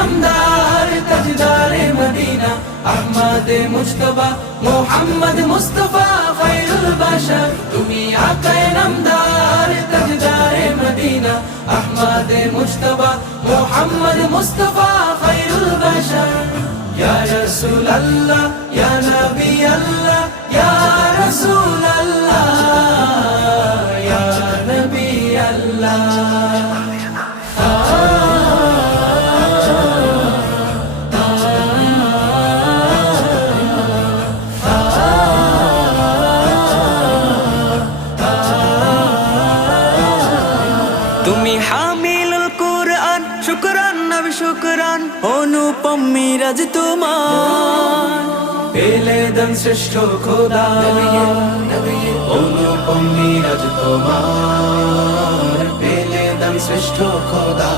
নামদার তাজদারে Medina Ahmad Mujtaba Mohammad Mustafa Khairul Bashar তুমি আকায়ে নামদার তাজদারে Medina Ahmad Mujtaba Mohammad Mustafa Khairul Bashar ইয়া রাসূলুল্লাহ ইয়া নবী আল্লাহ ইয়া রাসূলুল্লাহ ইয়া নবী আল্লাহ তুমি হামিলুল কুরআন শুকরান নবী শুকরান অনুপম মিরাজ তোমার পেলে দেন শ্রেষ্ঠ খোদা অনুপম মিরাজ তোমার পেলে দেন শ্রেষ্ঠ খোদা